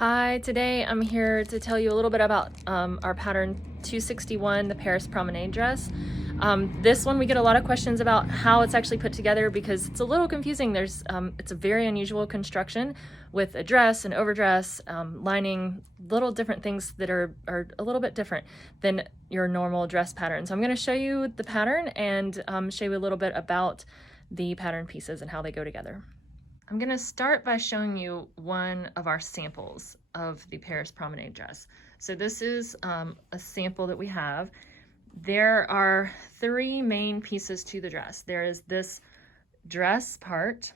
Hi, today I'm here to tell you a little bit about our pattern 261, the Paris Promenade Dress. This one we get a lot of questions about how it's actually put together because it's a little confusing. It's a very unusual construction with a dress, an overdress, lining, little different things that are a little bit different than your normal dress pattern. So I'm going to show you the pattern and show you a little bit about the pattern pieces and how they go together. I'm going to start by showing you one of our samples of the Paris Promenade dress. So this is a sample that we have. There are three main pieces to the dress. There is this dress part,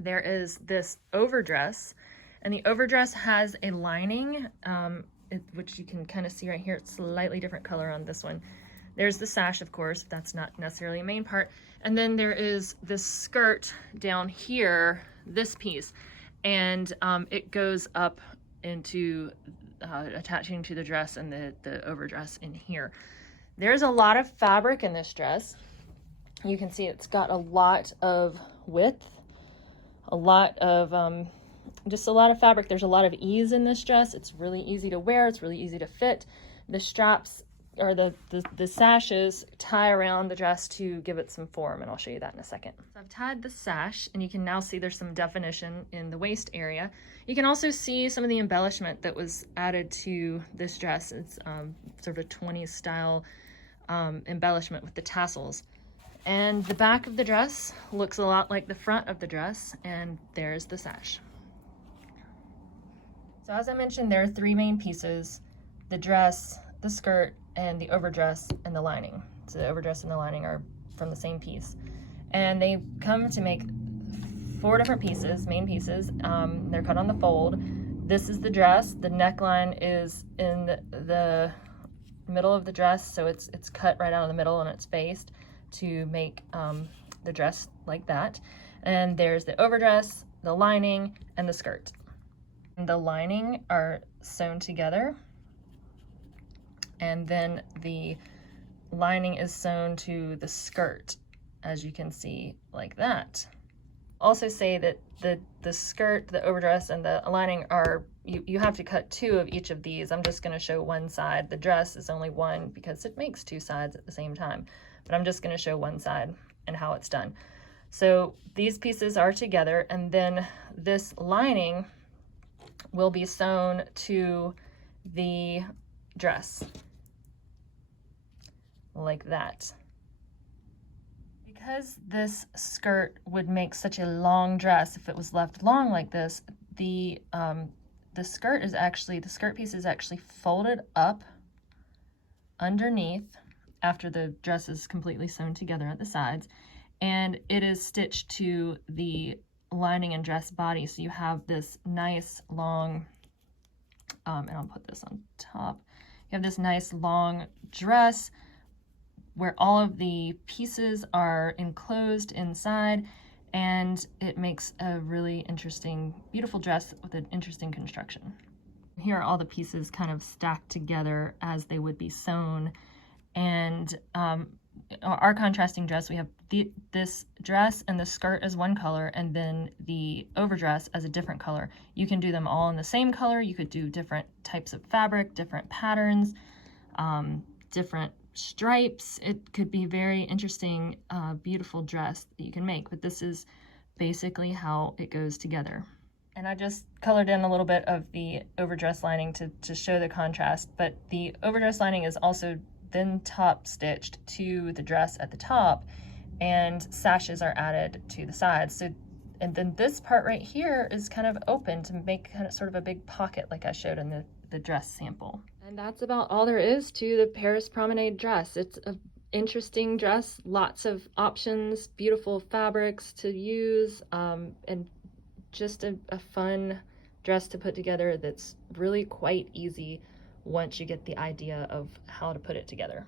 there is this overdress, and the overdress has a lining, which you can kind of see right here. It's slightly different color on this one. There's the sash, of course, that's not necessarily a main part. And then there is this skirt down here, this piece, and it goes up into attaching to the dress and the overdress in here. There's a lot of fabric in this dress. You can see it's got a lot of width, a lot of, just a lot of fabric. There's a lot of ease in this dress. It's really easy to wear. It's really easy to fit. The straps or the sashes tie around the dress to give it some form, and I'll show you that in a second. So I've tied the sash, and you can now see there's some definition in the waist area. You can also see some of the embellishment that was added to this dress. It's sort of a 20s style embellishment with the tassels. And the back of the dress looks a lot like the front of the dress, and there's the sash. So as I mentioned, there are three main pieces: the dress, the skirt, and the overdress and the lining. So the overdress and the lining are from the same piece. And they come to make four different pieces, main pieces. They're cut on the fold. This is the dress. The neckline is in the middle of the dress, so it's cut right out of the middle and it's faced to make the dress like that. And there's the overdress, the lining, and the skirt. And the lining are sewn together, and then the lining is sewn to the skirt, as you can see, like that. Also say that the skirt, the overdress, and the lining are, you have to cut two of each of these. I'm just going to show one side. The dress is only one because it makes two sides at the same time, but I'm just going to show one side and how it's done. So these pieces are together, and then this lining will be sewn to the dress like that. Because this skirt would make such a long dress if it was left long like this, the skirt piece is actually folded up underneath after the dress is completely sewn together at the sides, and it is stitched to the lining and dress body. So you have this nice long, and I'll put this on top, you have this nice long dress where all of the pieces are enclosed inside, and it makes a really interesting, beautiful dress with an interesting construction. Here are all the pieces kind of stacked together as they would be sewn. And our contrasting dress, we have this dress and the skirt as one color, and then the overdress as a different color. You can do them all in the same color. You could do different types of fabric, different patterns, different stripes. It could be very interesting, beautiful dress that you can make, but this is basically how it goes together. And I just colored in a little bit of the overdress lining to show the contrast, but the overdress lining is also then top stitched to the dress at the top, and sashes are added to the sides. So, and then this part right here is kind of open to make kind of sort of a big pocket like I showed in the dress sample. And that's about all there is to the Paris Promenade dress. It's an interesting dress, lots of options, beautiful fabrics to use, and just a fun dress to put together that's really quite easy once you get the idea of how to put it together.